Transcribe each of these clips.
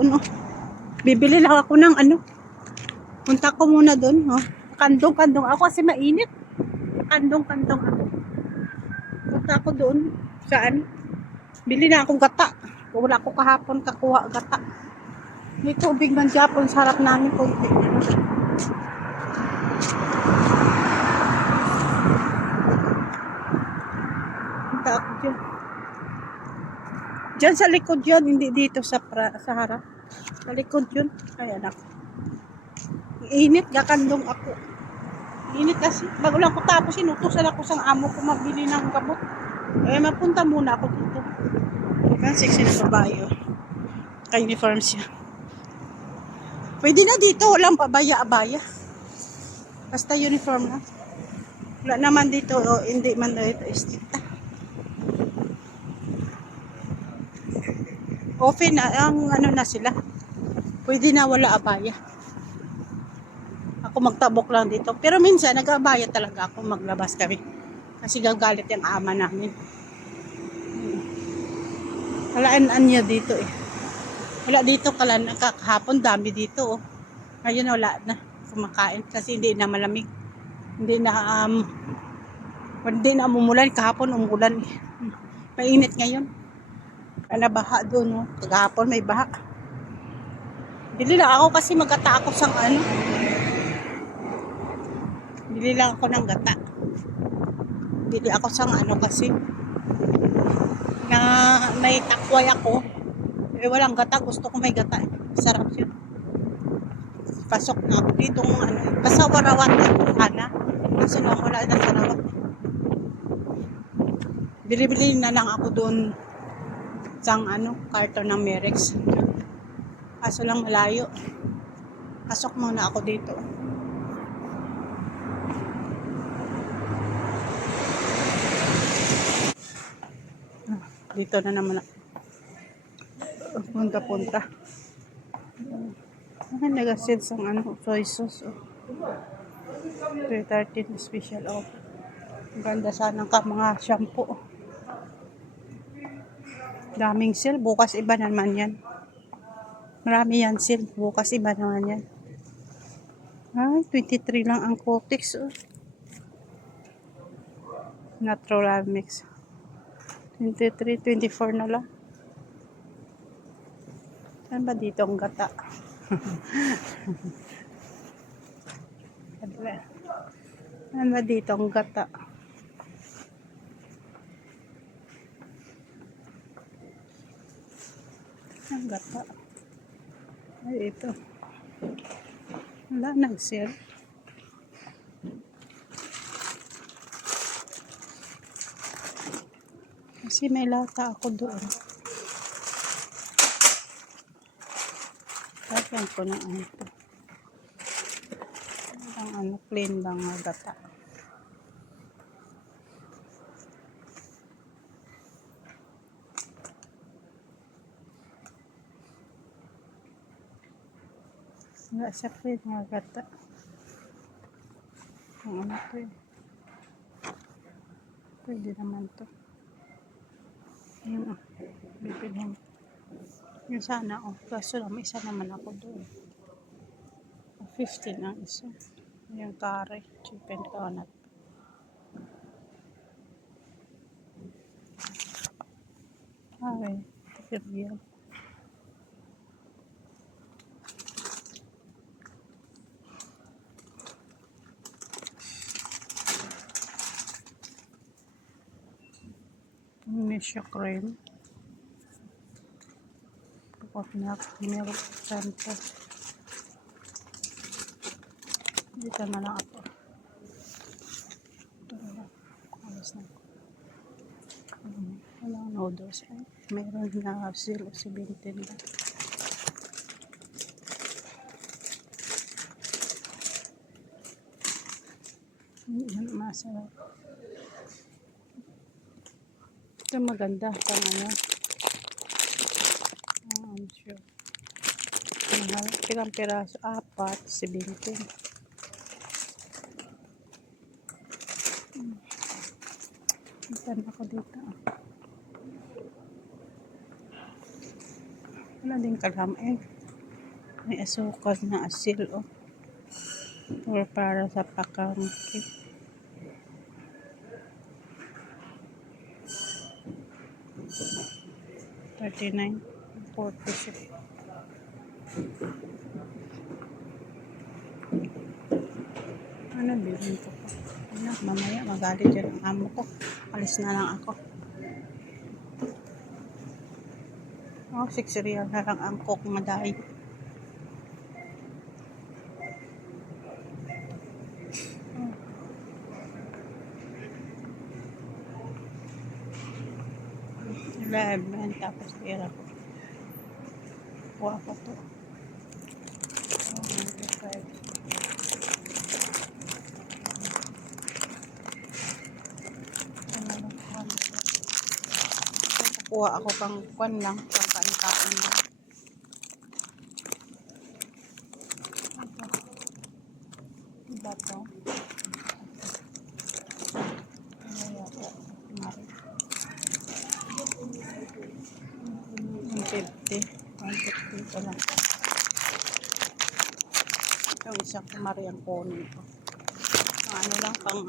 Ano, bibili lang ako ng ano. Punta ko muna doon, oh. Kandong-kandong ako kasi mainit. Kandong-kandong ako. Punta ako doon. Saan? Bili na akong gata. Wala ko kahapon kakuha gata. May tubig man Japon sa harap namin konti. Punta ako dyan. Diyan sa likod yun, hindi dito sa harap. Sa likod yun. Ay anak. Init, gakandong ako. Init kasi. Bago lang ko tapos, inutusan ako sa amo ko mabili ng kabot. Eh, mapunta muna ako dito. Ang sexy na babae, oh. Ka-uniform siya. Pwede na dito, walang pabaya-abaya. Basta uniform na. Wala naman dito, oh, hindi man dito istikta. Open na, ang ano na sila. Pwede na wala abaya. Ako magtabok lang dito. Pero minsan, nag-abaya talaga ako maglabas kami. Kasi gagalit yung ama namin. Kalaan niya dito eh. Wala dito kahapon dami dito oh. Ngayon wala na kumakain kasi hindi na malamig. Hindi na umulan kahapon umulan. Mainit ngayon. Ana baha doon oh. Kahapon may baha. Bili lang ako kasi magata ako sang ano. Bili lang ako ng gata. Bili ako sang ano kasi na may takway ako. Eh walang gata, gusto ko may gata. Sarap yun. Pasok na ako dito ano, pasawarawat ana. Kasi nung wala na sarawat. Bili-bili na lang ako doon sang ano, karton ng Merex. Kaso lang malayo. Pasok muna ako dito. Dito na naman ako. Punta-punta. Nag-sale sang ano, soy sauce. Oh. 313 special off. Ang ganda sana ka mga shampoo. Daming sale. Bukas iba naman yan. Marami yan sale. Bukas iba naman yan. Ay, 23 lang ang Kotex. Oh. Natural mix. 23, 24 na lang. Saan ba dito ang gata? Saan ba dito ang gata? Ang gata. Ay, ito. Wala nag-sale. Kasi may lata ako doon. Lagyan ko na ano ito. Ang ano, plain lang ang gata. Wala siya plain nga gata. Ang ano ito eh. Pwede naman ito. Yun ah. Bibilhin. Yung sana oh. Kaso lang may isa naman ako doon. 15 ang isa. Yung kare. Chicken donut. Okay. Tikip yan. Misha cream. Coconut milk center. Dito na lang ako. Ito na lang. Alas na. Walang noodles. Ay, mayroon na 0.17 na. Yan, masarap. Ito maganda. Pang ano. I'm sure. Mahal. Ilang piraso? 4, 17. Itan ako dito. Wala din kalam eh. May asukal na asil oh. Or para sa pakangkit. $39.46. Ano bilhin ko pa? Ano, mamaya magalit dyan ang amo ko. Alis na lang ako. Oh, 6 real na lang ang coke maday. Live man, tapos pera ko. Kuha ko to. Kuha ako pang kwan lang, pang kain-kain lang. Diba to? Ano yata? 150. 150 ito lang. Yung isang kumari ang kunin ko. Ano lang, pang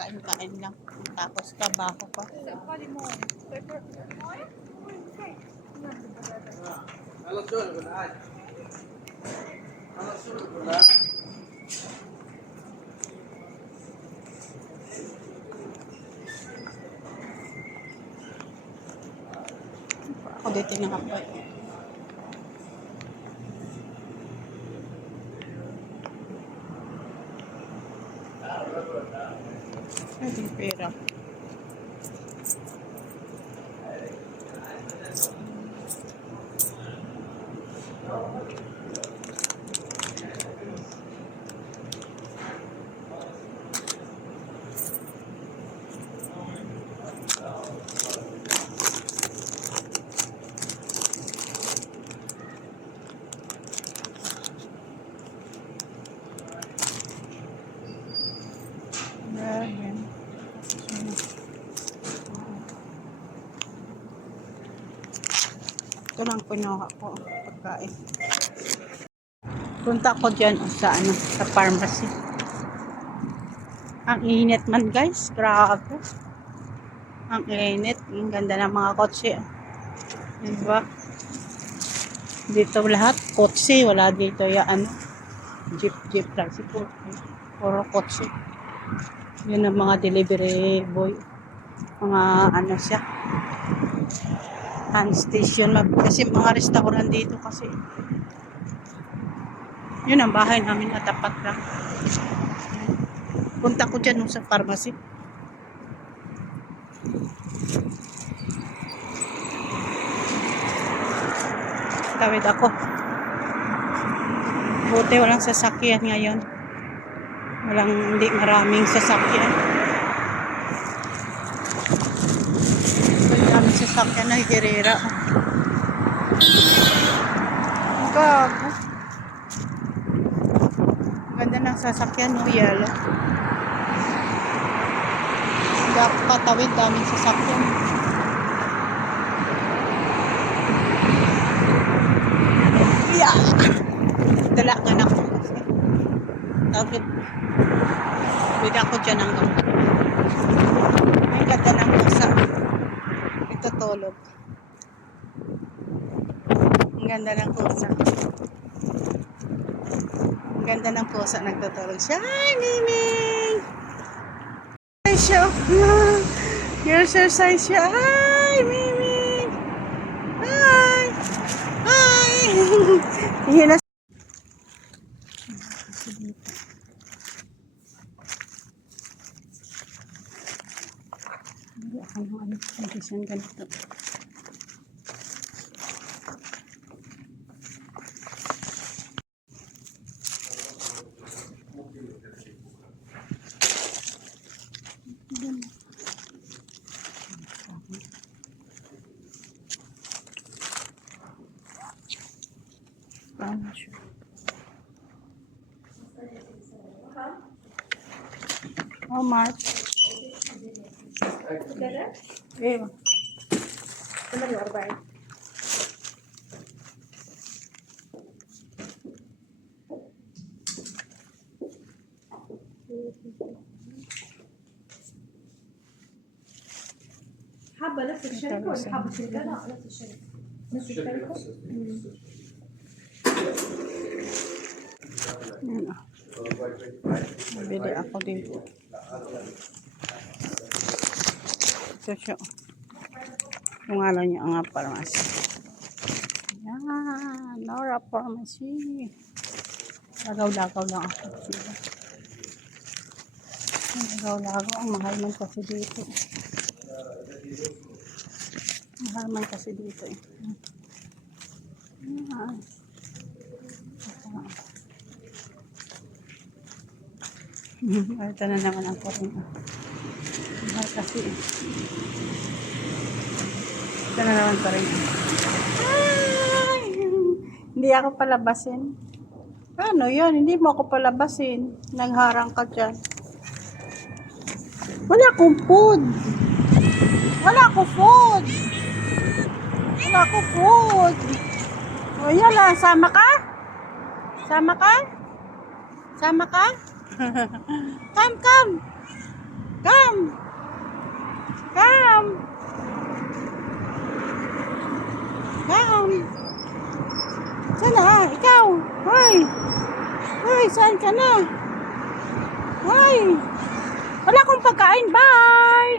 kain-kain lang. Tapos trabaho pa. Ako dito nga po. Ay, pera. Ayan. Ito lang pinuha ko pagkain. Punta ko dyan sa sa pharmacy. Ang init man guys, grabe. Ang init, ang ganda ng mga kotse. Diba? Dito lahat kotse, wala dito ya jeep tricycle. Puro kotse. Yun ang mga delivery boy. Mga siya. Hand station. Kasi mga restaurant dito kasi. Yun ang bahay namin na tapat lang. Punta ko dyan sa pharmacy. Tawid ako. Buti walang sasakyan ngayon. Hindi maraming sasakyan. Maraming sasakyan na Herrera. Ang gago. Ganda ng sasakyan, no? Yellow. Hindi ako patawid, daming sasakyan. Yeah! Dala ka na ko kasi. Tawid. Pwede ako dyan ang gamot. May ganda ng pusa. Ito tulog. Ang ganda ng pusa. Ang ganda ng pusa nagtutulog siya. Hi, Mimi! Hi, siya. You're exercise siya. Hi, Mimi! Hi! Hi! Hina. Hindi ako ng condition ganito. Oh, Mark. Eh, حابة نفس الشركة ولا حابة شركة؟ لا نفس الشركة. نفس الشركة. Yan ah. Bili ako dito. Ito siya. Yung alam niya nga pharmacy. Yan. Nora Pharmacy. Lagaw-lagaw lang ako. Lagaw-lagaw. Ang mahal man kasi dito. Mahal man kasi dito eh. Yan. Ito na naman ang rin. Mahal kasi eh. Ito na naman pa rin. Ay! Hindi ako palabasin. Ano yun? Hindi mo ako palabasin. Nagharang ka dyan. Wala akong food. Wala akong food. Wala akong food. O yan lang. Sama ka? Sama ka? Sama ka? Come, come. Come. Come. Come. Sana, ikaw. Hoy. Hoy, saan ka na? Hoy. Wala akong pagkain. Bye.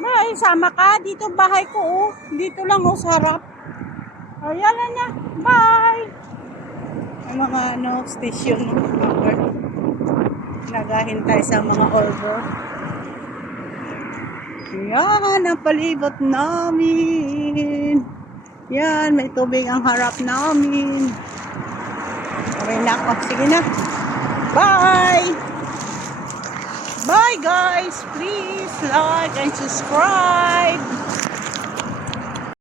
Bye. Sama ka. Dito bahay ko. Oh. Dito lang oh, sa harap. Ayan na. Bye. Ang mga station number. Nagahintay sa mga order. Yan ang palibot namin. Yan, may tubig ang harap namin. Okay na ako. Sige na. Bye! Bye guys! Please like and subscribe.